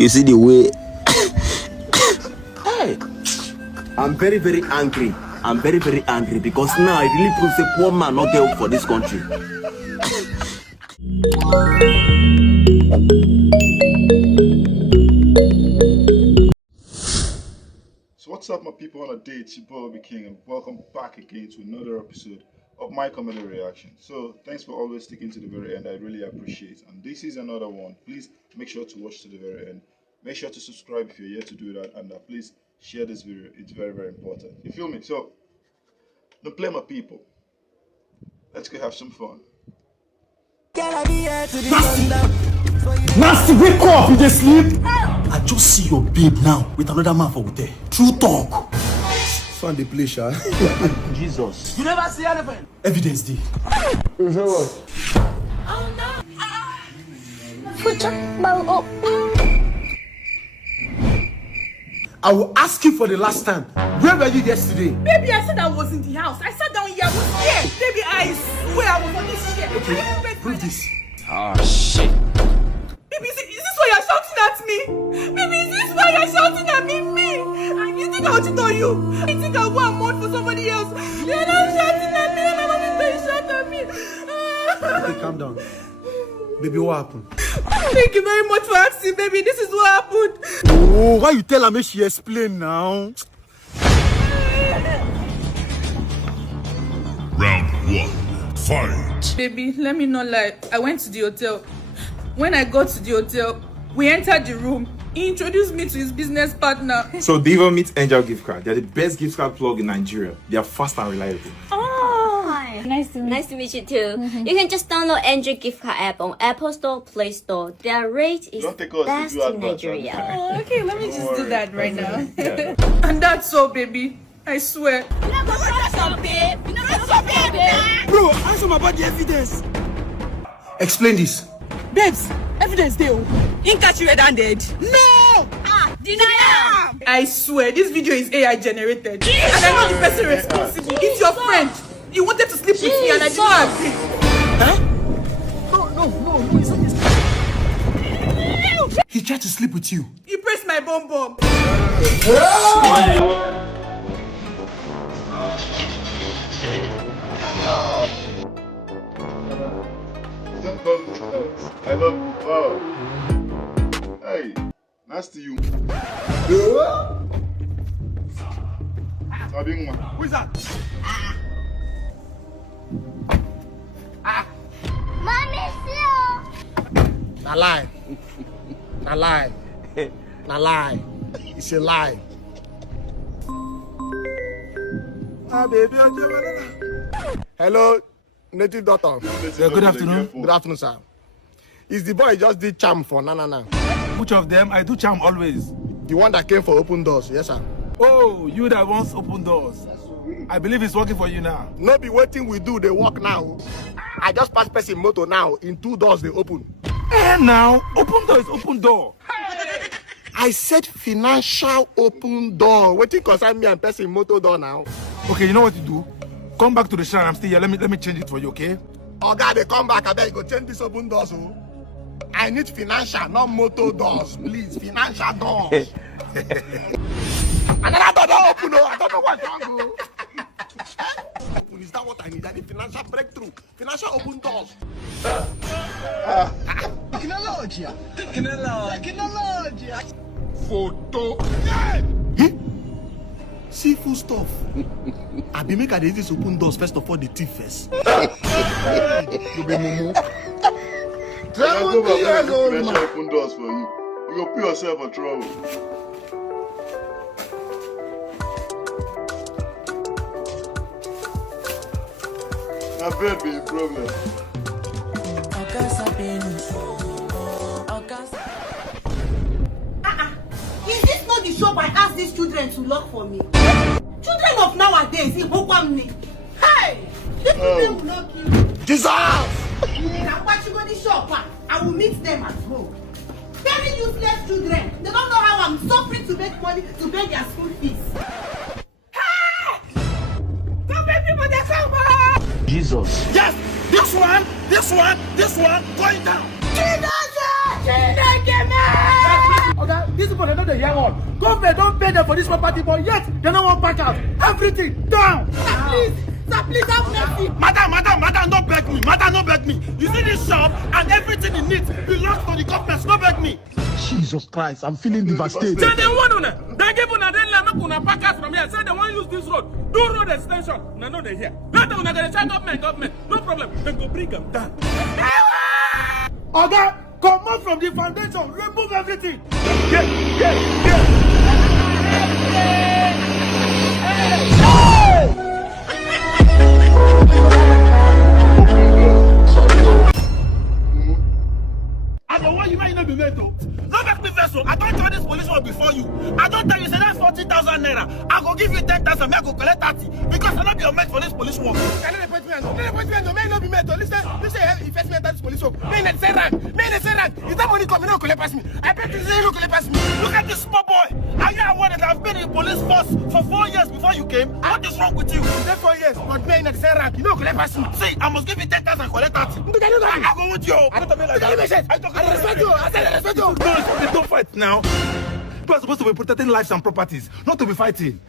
You see the way. Hey, I'm very, very angry. I'm very, very angry because now it really proves a poor man not get for this country. So what's up, my people on a day? It's your boy OBIKING, and welcome back again to another episode of my comedy reaction. So thanks for always sticking to the very end. I really appreciate it. And this is another one. Please make sure to watch to the very end. Make sure to subscribe if you're yet to do that, and please share this video. It's very, very important. You feel me? So don't play, my people. Let's go have some fun. Nasty, wake up! You just sleep? I just see your babe now with another man for there. True talk. Son the play, sha. Jesus. You never see anything. Evidence day. You know what? Oh no. I will ask you for the last time. Where were you yesterday? Baby, I said I was in the house. I sat down here. I was here. Baby, I swear I was on this chair. Okay, prove this. Oh shit. Baby, is this why you're shouting at me? Baby, is this why you're shouting at me? And you think I'll cheat on you? You think I'll go and mourn for somebody else? You're not shouting at me. I'm not going to shout at me. Okay, calm down. Baby, what happened? Thank you very much for asking, baby. This is what happened. Oh, why you tell her make she explain now? Round 1, fight. Baby, let me not lie. I went to the hotel. When I got to the hotel, we entered the room. He introduced me to his business partner. So do you ever meet Angel Gift Card? They're the best gift card plug in Nigeria. They are fast and reliable. Oh, hi. Nice to meet you too. You can just download Angel Gift Card app on Apple Store, Play Store. Their rate is best in Nigeria. Oh, okay, let me just do that right now. Yeah. And that's all, baby. I swear. Bro, answer me about the evidence. Explain this. Babes, evidence there. In catch you red-handed. No! Deny! I swear, this video is AI generated. And I know the person responsible. It's your friend. You wanted to sleep with me and I did not agree. Huh? No, it's not this. He tried to sleep with you. He pressed my bum bum. I love Hey, nice to you. Who is that? Na lie. It's a lie. Baby, hello, native doctor. Yeah, good afternoon. Good afternoon, sir. Is the boy just did charm for Nana? Which of them? I do charm always. The one that came for open doors, yes, sir. Oh, you that once open doors. I believe it's working for you now. No be waiting we do, they work now. I just pass person motor now. In 2 doors they open. And now, open door is open door. I said financial open door. Waiting concern me and person motor door now. Okay, you know what to do? Come back to the shrine. I'm still here. Let me change it for you, okay? Oh God, they come back. I beg you go change this open doors. Oh. I need financial, not motor doors, please. Financial doors. Another door don't open. Oh, I don't know what's wrong. Open, is that what I need? I need financial breakthrough. Financial open doors. Technology. Photo. See full stuff. I be make this open doors first of all the thief first. You be mumu. 70 years old man. Open doors for you. You go put yourself in trouble. That bed be a problem. Is this not the shop I asked these children to lock for me? Children of nowadays, in Hokwamni. Hey! These people will not kill you. Jesus! I'm watching on the shop. I will meet them at home. Very useless children. They don't know how I'm suffering to make money to pay their school fees. Hey! Some people, they come back! Jesus. Yes! This one, going down. Chinedu! Chinedu! These people they know the year one. Government don't pay them for this property, but yet they don't want back out. Everything down. Please, sir, please have mercy. Madam, don't beg me. Madam, don't beg me. You see this shop and everything in it belongs to the government. Don't beg me. Jesus Christ, I'm feeling devastated. Say they want on it. They give on a then let me pack us from here. Say they want to use this road. Do road extension. No, they here. Later when they check government. No problem. Then go bring them down. Oga, come out from the foundation. Remove everything. Yeah. I don't want you might not be made though. Don't make me vessel. I don't tell this police one before you. I don't tell you say that's 40,000 naira. I go give you 10,000. I go collect 30 because I not be a mate for this police work. Can you report me? May not be made though. Listen. If it's me that this police work, may not say rank. Is that money coming out? Collect pass me. I bet you say no collect pass me. Look at this small boy. Are you aware that I've been in police force for 4 years before you came? What is wrong with you? That's 4 years. But may not say rank. You know collect pass me. See, I must give you 10,000. Collect 30. I go with you. I don't talk like that. I respect you. I said I respect you. No, don't fight now. You are supposed to be protecting lives and properties, not to be fighting.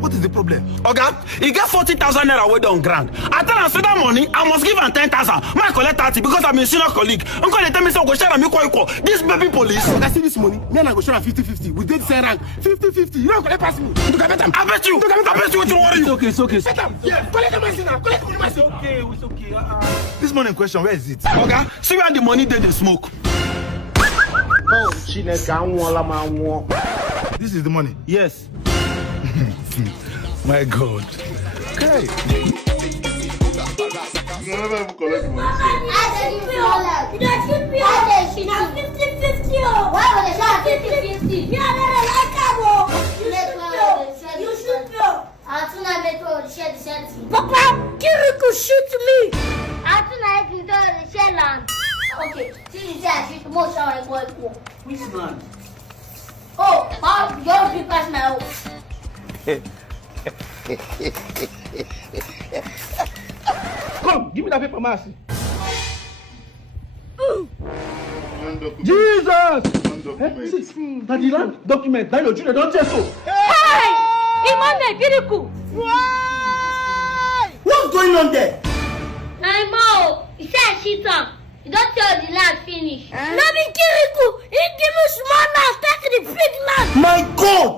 What is the problem? Oga, he get 40,000 naira away on ground. I tell him say that money, I must give him 10,000. I collect 30 because I'm a senior colleague. I'm going to tell me so go share am equal. This baby police. I see this money. Me and I go share 50-50. We did say rank 50-50. You don't collect pass me. I bet you. What you worry you? It's okay. Set them. Yeah. Collect the money now. Collect the money. It's okay. This money in question, where is it? Oga, see where the money they smoke. Oh, Chinedu. This is the money. Yes. My God. Okay. You never even collect the money. Papa, Kiriku shoot me. Okay, see, which man? Oh, you're big past my house. Come, give me that paper, Mercy. Jesus! That the land document. Now your children don't say so. Hey! Imane Kiriku! What's going on there? Naimo, he said shit up. You don't tell the land finish. Nabi Kiriku! He give me small land, take the big land! My God!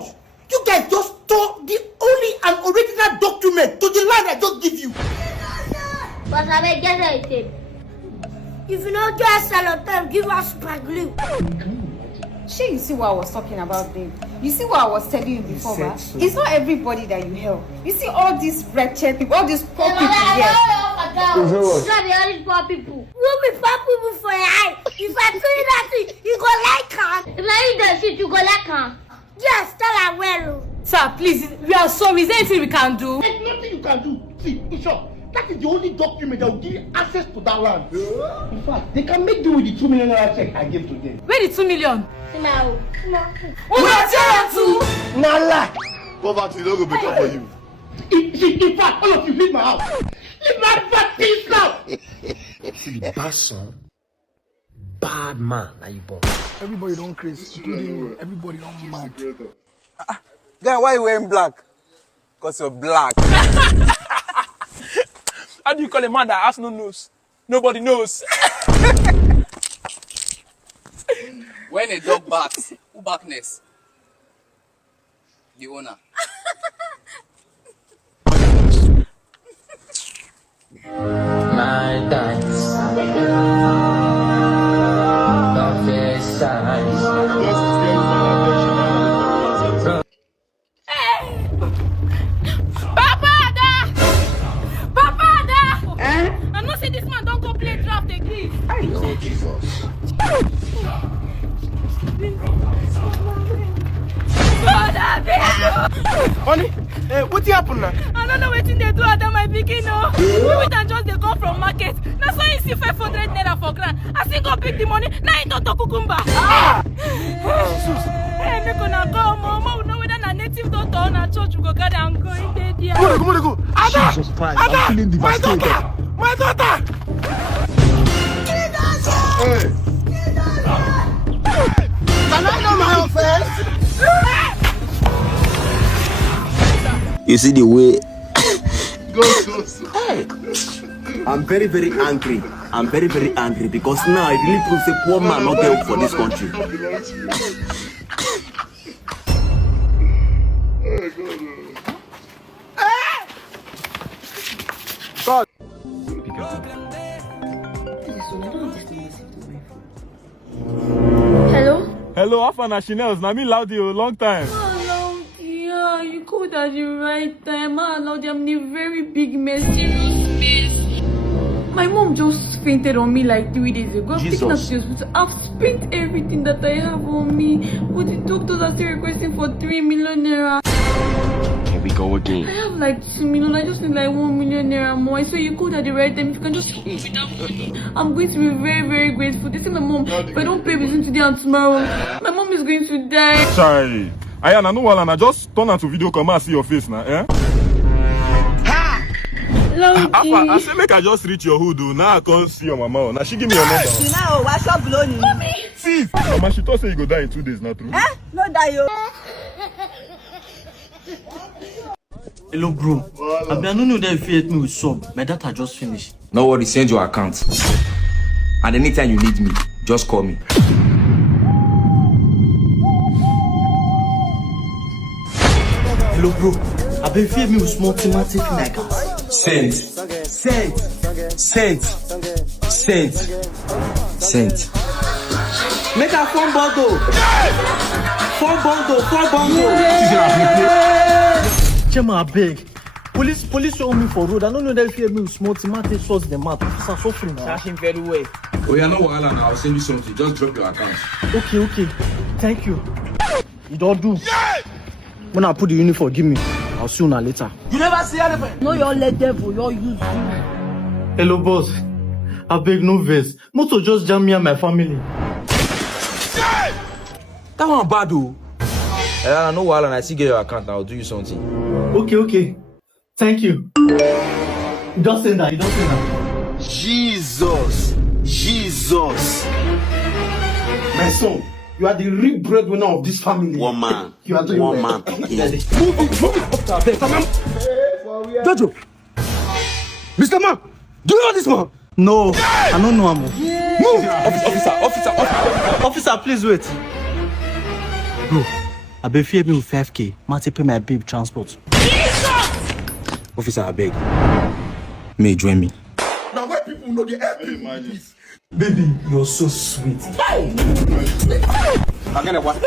You guys just stole the only and original document to the land I just give you. But I may get it. If you don't get cellotape, give us super glue. You see what I was talking about, babe? You see what I was telling you before, ma? So. It's not everybody that you help. You see all these wretched people, all these poor people here. It's not the only poor people. You be poor people for your eye. If I tell you that thing, you go like her. If I eat the shit, you go like her. Yes, tell her well. Sir, please, we are sorry. Is there anything we can do? There's nothing you can do. See, in short, that is the only document that will give you access to that land. In fact, they can make do with the 2 million naira check I gave to them. Where the 2 million? No. Nala! Poverty don't go better for you. In fact, all of you leave my house. Leave my face now! See the bad son, bad man, now you born. Everybody don't crazy, including everybody don't mad. Guy, why you wearing black? Because you're black. How do you call a man that has no nose? Nobody knows. When a dog barks, who barkness? The owner. My dance. I know say this man don't go play draft again. I know Jesus. Honey, what happened now? I don't know what they do at my beginning. We can just they come from market. That's why you see 500 naira for grand. I still go pick the money. Now you don't talk cucumber. Hey, me gonna go, mama. We know whether na native doctor or na church we go gather and go in there. Come on. Jesus Christ, I'm feeling devastated. My daughter! Hey! Can I know You see the way. Go Soso. I'm very, very angry. I'm very, very angry because now I really prove a poor man not there for this country. God. Hello? Hello, Afana Chanel. Na me loud you long time. Yeah, you called at the right time. I'm in a very big mess, serious mess. My mom just fainted on me like 3 days ago. I've taken her to the hospital. I've spent everything that I have on me. But the doctors are still requesting for 3 million naira. Here we go again. I have like 2 million. I just need like 1 million naira more. So you called at the right time. If you can just help me with that money, I'm going to be very, very grateful. They say my mom, if I don't pay between today and tomorrow, my mom is going to die. Sorry. Ayana, no wala na just turn on to video come and see your face now, eh? I say make I just reach your hood. Now I can't see your mama. Now she give me your number. Now, what's up, Blonny? See, mama, she thought say you go die in 2 days, not true? Eh? No die, yo. Hello, bro. I don't know that if you hate me with sub. My data just finished. No worry, send your account. And anytime you need me, just call me. Hello, bro. I been feed me with small tomato like us. Send. Make a phone bundle. Phone bundle. Chema, I beg. Police show me for road. I don't know that if you me with small tomato sauce the mouth. Officer suffering now. Dashing very well. Oh, yeah, no wahala now. I'll send you something. Just drop your account. Okay. Thank you. You don't do. When I put the uniform, give me. I'll see you now later. You never see anything. No, you're let devil. You're used. Hello, boss. I beg no verse. Moto just jam me and my family. That one bad though. No wahala, and I see get your account. I'll do you something. Okay. Thank you. You don't say that. Jesus. My son, you are the real breadwinner of this family. One man. You are doing one well. man. Move it. Jojo! Mr. Man! Do you know this man? No, I don't know him. Move! Officer, please wait. Bro, I been fear me with 5K. Mate pay my babe transport. Officer, I beg. May you join me? Now why people know the help? Baby, you're so sweet. Hey! I'm gonna what?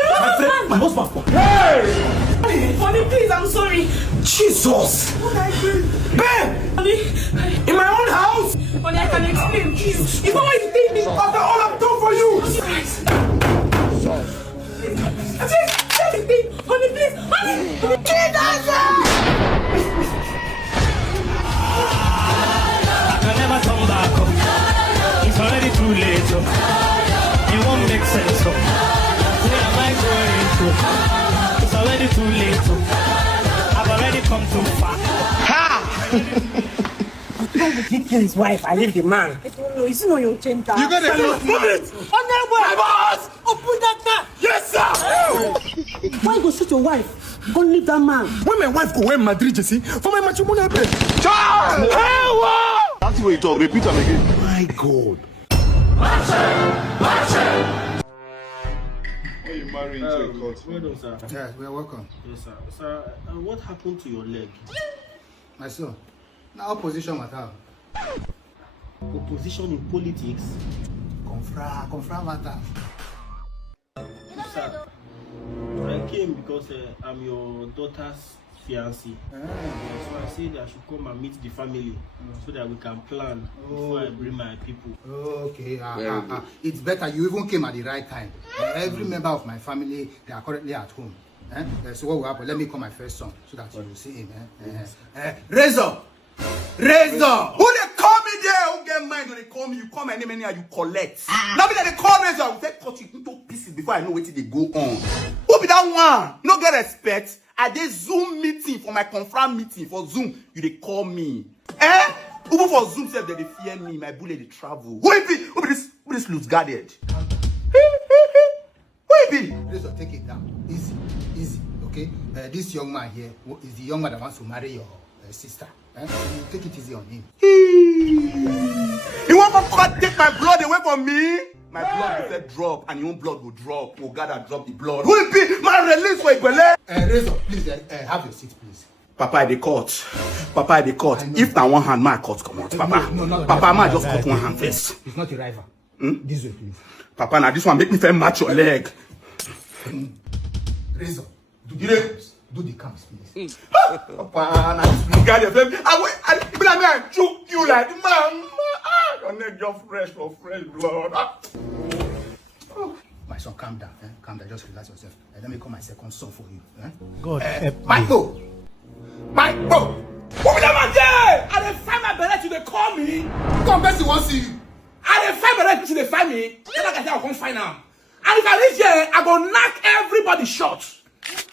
My husband. Hey! Funny, please, I'm sorry. Jesus! What I do? Babe! Funny, In my own house! Funny, I can explain. Jesus. You know why you take me? After all I've done for you! Funny, please. Jesus! I can never come back. It's already too late. It won't make sense. Where am I going to? It's already too late. I've already come too far. Ha! He kill his wife. I leave the man. I don't know. It's not your gender. You gotta help me. My boss! Open that door! Yes, sir! Why go shoot your wife? Go leave that man. When my wife go in Madrid, you see, for my matrimonial bed. Child! That's the way you talk. Repeat them again. My God. When you marry into a court. Well done, sir. Yeah, we are welcome. Yes, sir. Sir, what happened to your leg? My son, now opposition matter. Opposition in politics? Confra matter. Sir, I came because I'm your daughter's fiancé. So I said I should come and meet the family so that we can plan before I bring my people. Okay, it's better you even came at the right time. Every member of my family, they are currently at home. So what will happen? Let me call my first son so that you will see him. Razor! Who they call me there? Who get mind when they call me? You call my name and you collect. Now that they call Razor, I will take cut you into pieces before I know what they go on. Who be that one? You no get respect. At this Zoom meeting for my confirm meeting for Zoom, you they call me. Even for Zoom self, they fear me. My bullet they travel. Who be this loose guarded? Who be? Razor, take it down. Easy. okay? This young man here is the young man that wants to marry your sister. You take it easy on him. You want to take my blood away from me? My blood will say drop, and your own blood will drop. Oh God, I drop the blood. Who will be my release for Igbele? Razor, please have your seat, please. Papa, I dey cut. Papa, I dey cut. If na one hand, my cut come out. Papa, no, Papa, I just cut one hand first. It's not a rival. This way, please. Papa, now this one make me feel match your leg. Razor, do the counts, please. Papa, now this guy dey flame. I choke you like man. Your neck just fresh for fresh blood. My son, calm down. Calm down. Just relax yourself. Let me call my second son for you. God, Michael! Michael! What will I do? I dey find my beret to dey call me. Come, Bessie won't see you. I dey find beret to dey find me. Then I can say I'll come find am. And if I reach here, I go knock everybody short.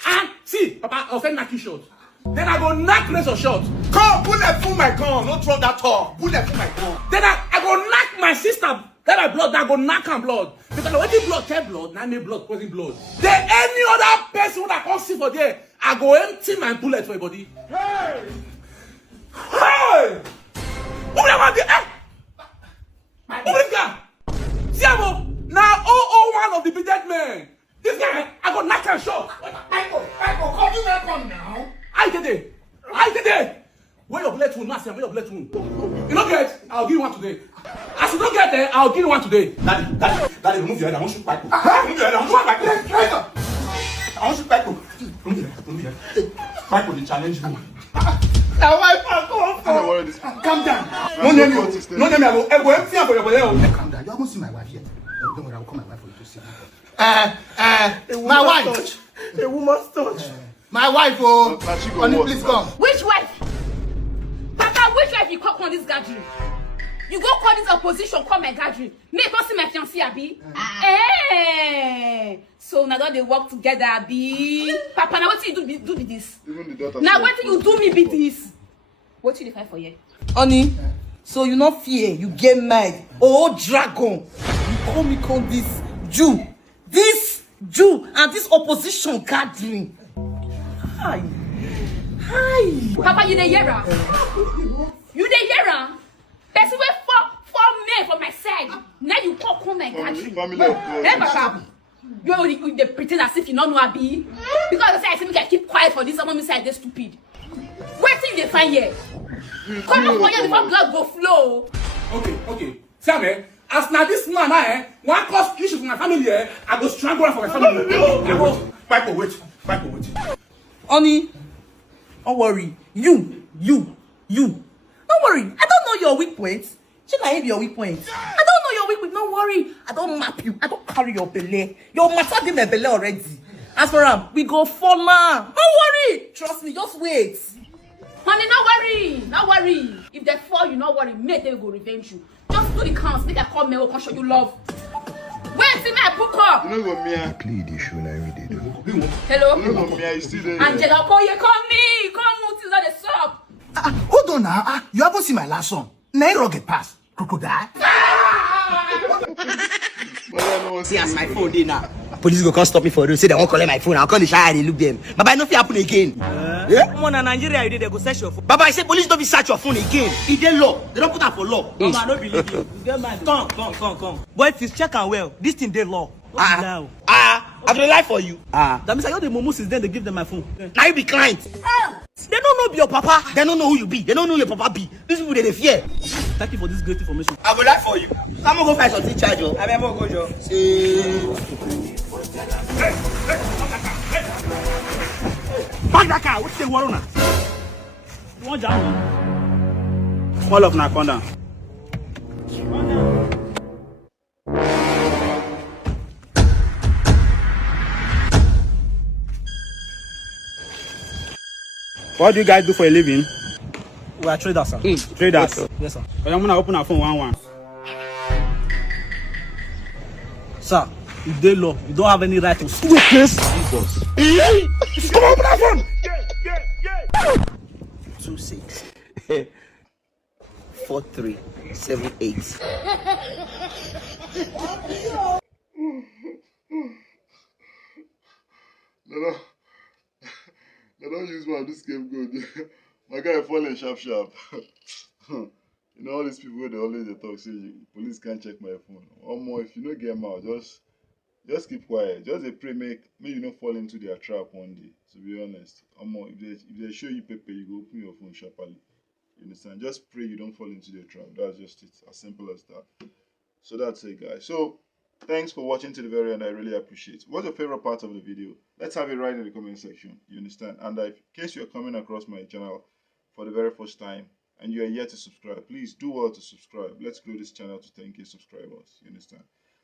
And see, Papa, I'll say knock you short. Then I go knock Razor short. Come, bullet through my gun. Don't throw that talk. Bullet through my gun. Then I go knock my sister. Then my blood, then I go knock and blood. Because when the blood take blood, now me blood causing blood. Then any other person that come see for there, I go empty my bullet for your body. Hey! Hey! Who will I get? Who is that? See, now 001 of the bearded man. This guy, I go knock and shot. Michael, come you back on now. I did it. Where your bullet wound, Master? Where your bullet wound? You don't get? I'll give you one today. As you don't get there, I'll give you one today. Daddy, remove your head. I want to shoot Michael. Remove your head. I want to shoot Michael. I want to shoot Michael. Remove your head. Michael, the challenge me. Now why calm down. No name me. I go empty for your body. Calm down. You haven't seen my wife yet. Don't worry, I will call my wife for you to see. My wife. A woman's touch. My wife, Honey, please come. Which wife? Papa, which wife you call on this gathering? You go call this opposition, call my gathering. Make us see my fiancé, Abi. So now they work together, Abi. Papa, now what you do be this? Now what you do me be this? What you fight for here? Honey, so you not fear, you get mad. Oh, dragon. You call this Jew, and this opposition gathering. Hi. Papa, you the yera. You the yera. Person with four men for my side. Now you call my gathering. Hey, Papa. You they pretend as if you don't know Abi. Because I say we can keep quiet for this. Someone beside they stupid. Wait till they find here. Come up for here before blood go flow. Okay. Sam, as now this man, one cause issues with my family, I go strangle her for my family. Michael, wait. Honey, don't worry. You. Don't worry. I don't know your weak points. Should I have your weak points? I don't know your weak points. Don't worry. I don't map you. I don't carry your belly. Your matter did my belly already. As for him, we go for now. Don't worry. Trust me. Just wait. Honey, no worry. If they fall, you no worry. Make they go revenge you. Just do the counts. Make I call me. Can show you love. Wait, see my book up. You know what me? Plead the shoe now every day. Hello. You know what me? You still there? Angela, call me. Come, till that is up. Hold on now. You haven't seen my last song. Nairo get past. Crocodile. See, as my phone did now. Police go come stop me for real. Say they won't collect my phone. I'll call the shy and look them. Baba, I know if it happen again. Yeah? Come on, in Nigeria, you did they go search your phone. Baba, I say police don't be search your phone again. It's their law. They don't put that for law. Mama, I don't believe you. Get mad. Come. Boy, if you check and well, this thing they law. I've been lie for you. That means I got the momo since then they give them my phone. Now you be client. They don't know your papa. They don't know who you be. They don't know your papa be. These people they fear. Thank you for this great information. I will lie for you. I'm gonna go find something charge you. I'm gonna go Joe. Back that car. What's the war on? You want down? All of na come down. What do you guys do for a living? We are traders, sir. Traders? Yes, sir. I'm gonna open our phone 1-1. Sir, if they law, you don't have any right to sue this. Jesus. Come on, open our phone! Yeah. 26 4378. No. my phone sharp. You know all these people they always they talk say police can't check my phone. Or more if you don't get them out, just keep quiet. Just pray make you not fall into their trap one day. To be honest, or more if they show you paper, you go open your phone sharply. You understand? Just pray you don't fall into their trap. That's just it. As simple as that. So that's it, guys. So thanks for watching to the very end. I really appreciate it. What's your favorite part of the video? Let's have it right in the comment section. You understand? And in case you're coming across my channel for the very first time and you are yet to subscribe, please do well to subscribe. Let's grow this channel to 10k subscribers. You understand?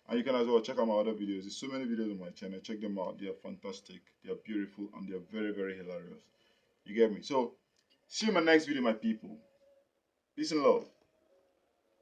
And you can as well check out my other videos. There's so many videos on my channel. Check them out. They are fantastic. They are beautiful and they are very, very hilarious. You get me? So see you in my next video, my people. Peace and love.